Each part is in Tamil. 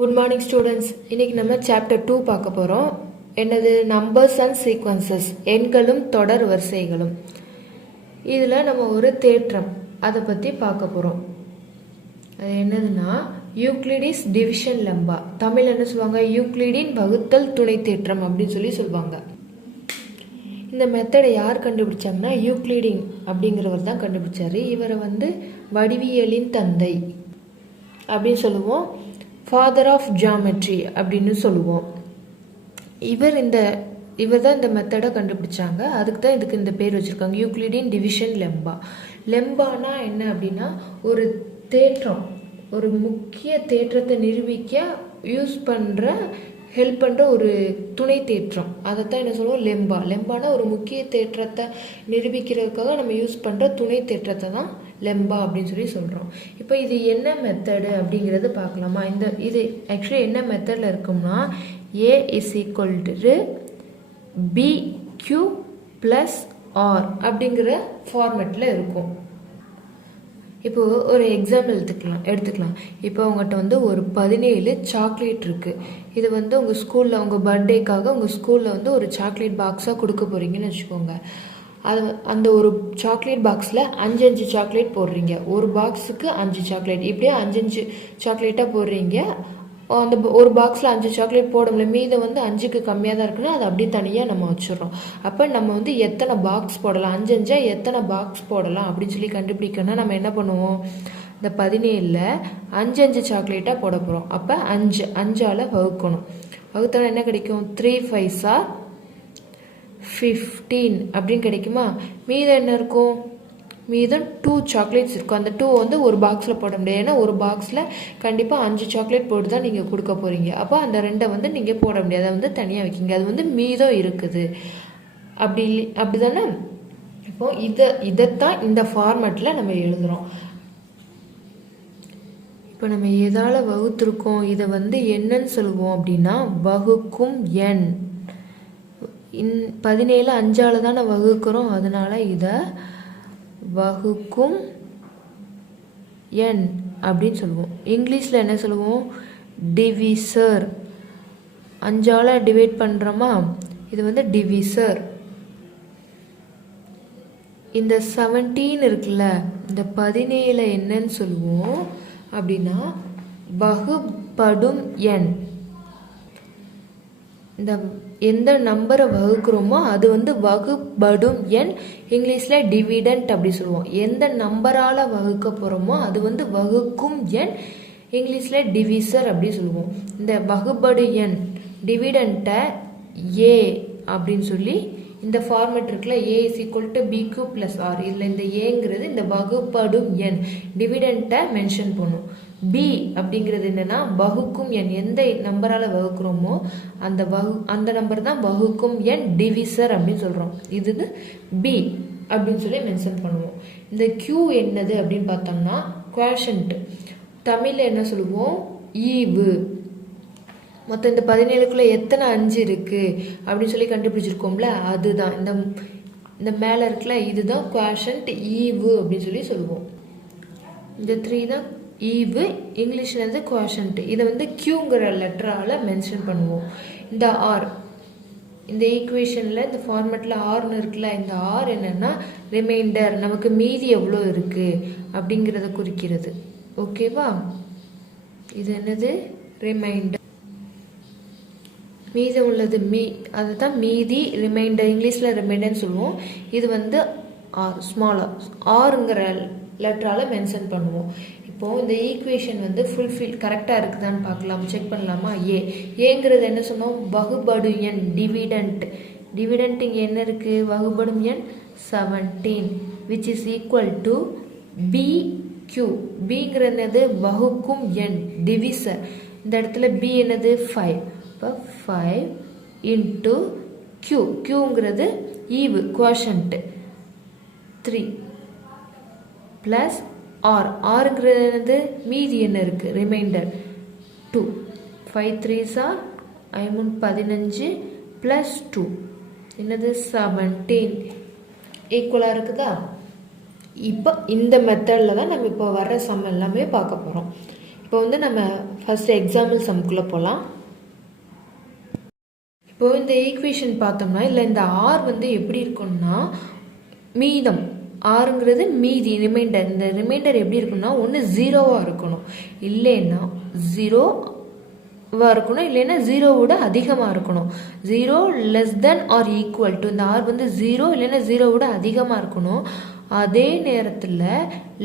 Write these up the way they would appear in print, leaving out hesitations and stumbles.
Good morning students. இன்னைக்கு நம்ம சாப்டர் 2 பார்க்க போகிறோம். என்னது? நம்பர்ஸ் அண்ட் சீக்வன்சஸ், எண்களும் தொடர் வரிசைகளும். இதில் நம்ம ஒரு தேற்றம் அதை பற்றி பார்க்க போகிறோம். அது என்னதுன்னா யூக்ளிடிஸ் டிவிஷன் லெம்பா. தமிழ் என்ன சொல்லுவாங்க? யூக்ளிடின் வகுத்தல் துணை தேற்றம் அப்படின்னு சொல்லுவாங்க. இந்த மெத்தடை யார் கண்டுபிடிச்சாங்கன்னா யூக்ளிடின் அப்படிங்கிறவர் தான் கண்டுபிடிச்சாரு. இவரை வடிவியலின் தந்தை அப்படின்னு சொல்லுவோம். ஃபாதர் ஆஃப் ஜியாமெட்ரி அப்படின்னு சொல்லுவோம். இவர் தான் இந்த மெத்தடை கண்டுபிடிச்சாங்க. அதுக்கு தான் இதுக்கு இந்த பேர் வச்சுருக்காங்க, யூக்ளிடின் டிவிஷன் லெம்பா. லெம்பானா என்ன அப்படின்னா ஒரு தேற்றம், ஒரு முக்கிய தேற்றத்தை நிரூபிக்க ஹெல்ப் பண்ணுற ஒரு துணை தேற்றம். அதைத்தான் என்ன சொல்லுவோம்? லெம்பா. லெம்பானா ஒரு முக்கிய தேற்றத்தை நிரூபிக்கிறதுக்காக நம்ம யூஸ் பண்ணுற துணை தேற்றத்தை தான் லெம்பா அப்படின்னு சொல்கிறோம். இப்போ இது என்ன மெத்தடு அப்படிங்கிறது பார்க்கலாமா? இது ஆக்சுவலி என்ன மெத்தடில் இருக்கும்னா A = BQ + R அப்படிங்கிற ஃபார்மேட்டில் இருக்கும். இப்போது ஒரு எக்ஸாம்பிள் எடுத்துக்கலாம். இப்போ உங்கள்கிட்ட ஒரு 17 சாக்லேட் இருக்குது. இது உங்கள் ஸ்கூலில் உங்கள் பர்த்டேக்காக உங்கள் ஸ்கூலில் ஒரு சாக்லேட் பாக்ஸாக கொடுக்க போகிறீங்கன்னு வச்சுக்கோங்க. அந்த ஒரு சாக்லேட் பாக்ஸில் 5 சாக்லேட் போடுறீங்க. ஒரு பாக்ஸுக்கு 5 சாக்லேட், இப்படியே 5 சாக்லேட்டாக போடுறீங்க. அந்த ஒரு பாக்ஸில் 5 சாக்லேட் போட முடியல, மீதை 5க்கு கம்மியாக தான் இருக்குன்னா அது அப்படியே தனியாக நம்ம வச்சிடறோம். அப்போ நம்ம எத்தனை பாக்ஸ் போடலாம், 5 எத்தனை பாக்ஸ் போடலாம் அப்படின்னு கண்டுபிடிக்கணும்னா நம்ம என்ன பண்ணுவோம்? இந்த 17ல் 5 சாக்லேட்டாக போட போகிறோம். அப்போ 5ஆல் வகுக்கணும். வகுத்தாலும் என்ன கிடைக்கும்? 3 5s are 15 அப்படின்னு கிடைக்குமா? மீதம் என்ன இருக்கும்? மீதம் 2 சாக்லேட்ஸ் இருக்கும். அந்த 2 ஒரு பாக்ஸில் போட முடியாது. ஏன்னா ஒரு பாக்ஸில் கண்டிப்பாக 5 சாக்லேட் போட்டு தான் நீங்கள் கொடுக்க போகிறீங்க. அப்போ அந்த 2 நீங்கள் போட முடியாது, அதை தனியாக வைக்கிங்க. அது மீதம் இருக்குது. அப்படி தானே? இப்போ இதைத்தான் இந்த ஃபார்மேட்டில் நம்ம எழுதுகிறோம். இப்போ நம்ம எதால் வகுத்துருக்கோம்? இதை என்னன்னு சொல்லுவோம் அப்படின்னா வகுக்கும் எண். 17 5ஆல் தானே வகுக்கிறோம், அதனால இதை வகுக்கும் எண் அப்படின்னு சொல்லுவோம். இங்கிலீஷில் என்ன சொல்லுவோம்? டிவிசர். 5ஆல் டிவைட் பண்ணுறோமா, இது டிவிசர். இந்த 17 இருக்குல்ல, இந்த 17 என்னன்னு சொல்லுவோம் அப்படின்னா வகுப்படும் எண். இந்த எந்த நம்பரை வகுக்கிறோமோ அது வகுப்படும் எண். இங்கிலீஷில் டிவிடெண்ட் அப்படி சொல்லுவோம். எந்த நம்பரால் வகுக்க போகிறோமோ அது வகுக்கும் எண். இங்கிலீஷில் டிவிசர் அப்படி சொல்லுவோம். இந்த வகுப்படு எண் டிவிடெண்ட்டை ஏ அப்படின்னு சொல்லி இந்த ஃபார்மேட் இருக்குல்ல, A = BQ + R. இதில் இந்த ஏங்கிறது இந்த வகுப்படும் எண், டிவிடெண்ட்டை மென்ஷன் பண்ணும். பி அப்படிங்கிறது என்னன்னா வகுக்கும் எண். எந்த நம்பரால் வகுக்கிறோமோ அந்த நம்பர் தான் வகுக்கும் எண், டிவிசர் அப்படின்னு சொல்கிறோம். இது பி அப்படின்னு சொல்லி மென்ஷன் பண்ணுவோம். இந்த Q என்னது அப்படின்னு பார்த்தோம்னா குவேஷன்ட். தமிழில் என்ன சொல்லுவோம்? ஈவு. மொத்தம் இந்த 17க்குள்ளே எத்தனை 5 இருக்குது அப்படின்னு சொல்லி கண்டுபிடிச்சிருக்கோம்ல, அதுதான் இந்த மேலே இருக்குல்ல, இதுதான் குவேஷன்ட், ஈவு அப்படின்னு சொல்லுவோம். இந்த 3 தான் ஈவு. இங்கிலீஷில் குவேஷன்ட். இதை கியூங்கிற லெட்டரால் மென்ஷன் பண்ணுவோம். இந்த ஆர், இந்த ஈக்குவேஷனில் இந்த ஃபார்மேட்டில் ஆர்னு இருக்குல்ல, இந்த ஆர் என்னன்னா ரிமைண்டர், நமக்கு மீதி எவ்வளோ இருக்குது அப்படிங்கிறத குறிக்கிறது. ஓகேவா? இது என்னது? ரிமைண்டர். மீதம் உள்ளது அதை தான் மீதி, ரிமைண்டர். இங்கிலீஷில் ரிமைண்டர்னு சொல்லுவோம். இது ஆர், ஸ்மாலர் ஆருங்கிற லெட்டரால் மென்ஷன் பண்ணுவோம். இப்போது இந்த ஈக்குவேஷன் ஃபுல்ஃபில் கரெக்டாக இருக்குதான்னு பார்க்கலாம், செக் பண்ணலாமா? ஏங்கிறது என்ன சொன்னோம்? வகுபடு எண், டிவிடெண்ட். டிவிடெண்ட் இங்கே என்ன இருக்குது? வகுபடும் எண் 17 which is equal to BQ. பிங்கிறது என்னது? வகுக்கும் எண், டிவிசர். இந்த இடத்துல பி என்னது? 5. இப்போ 5 into Q. Qங்கிறது ஈவு, குவேஷன்ட். 3 ப்ளஸ் ஆர். ஆருங்கிறது என்னது? மீதி என்ன இருக்குது? ரிமைண்டர் 2. 5 3s are 15 ப்ளஸ் 2 என்னது? 17. ஈக்குவலாக இருக்குதா? இப்போ இந்த மெத்தடில் தான் நம்ம இப்போ வர்ற சம் எல்லாமே பார்க்க போகிறோம். இப்போ வந்து நம்ம ஃபர்ஸ்ட் எக்ஸாம்பிள் சம்குள்ளே போகலாம். இப்போ இந்த ஈக்குவேஷன் பார்த்தோம்னா இல்லை இந்த ஆர் வந்து எப்படி இருக்கும்னா மீதம், ஆறுங்கிறது மீதி ரிமைண்டர். இந்த ரிமைண்டர் எப்படி இருக்குன்னா ஒன்று ஜீரோவாக இருக்கணும், இல்லைன்னா ஜீரோவாக இருக்கணும், இல்லைன்னா ஜீரோவோட அதிகமாக இருக்கணும். Zero less than R equal to, இந்த ஆர் வந்து ஜீரோ இல்லைன்னா ஜீரோவோட அதிகமாக இருக்கணும். அதே நேரத்தில்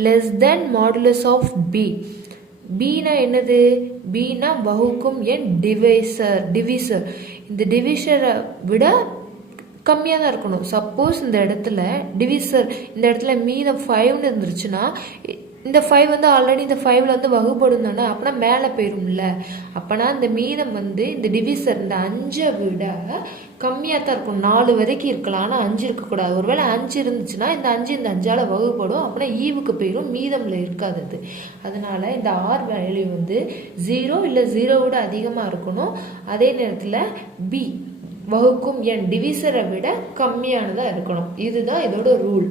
less than modulus of B. பீனா என்னது? பீனா வகுக்கும் எண் டிவிசர். இந்த டிவிஷரை விட கம்மியாக தான் இருக்கணும். சப்போஸ் இந்த இடத்துல டிவிசர், இந்த இடத்துல மீதம் 5ன்னு இருந்துருச்சுன்னா இந்த 5 வந்து ஆல்ரெடி இந்த 5ல் வந்து வகுப்படுந்தோன்னா அப்போனா மேலே போயிரும்ல. அப்போனா இந்த மீதம் வந்து இந்த டிவிசர் இந்த 5ஐ விட கம்மியாக தான் இருக்கும். 4 வரைக்கும் இருக்கலாம், ஆனால் 5 இருக்கக்கூடாது. ஒருவேளை 5 இருந்துச்சுன்னா இந்த 5 இந்த 5ஆல் வகுப்படும், அப்படின்னா ஈவுக்கு போயிடும், மீதமில் இருக்காது அது. அதனால இந்த ஆர் வேல்யூ வந்து 0 இல்லை 0விட அதிகமாக இருக்கணும். அதே நேரத்தில் பி வகுக்கும் எண் டிவிசரை விட கம்மியானதாக இருக்கணும். இதுதான் இதோட ரூல்.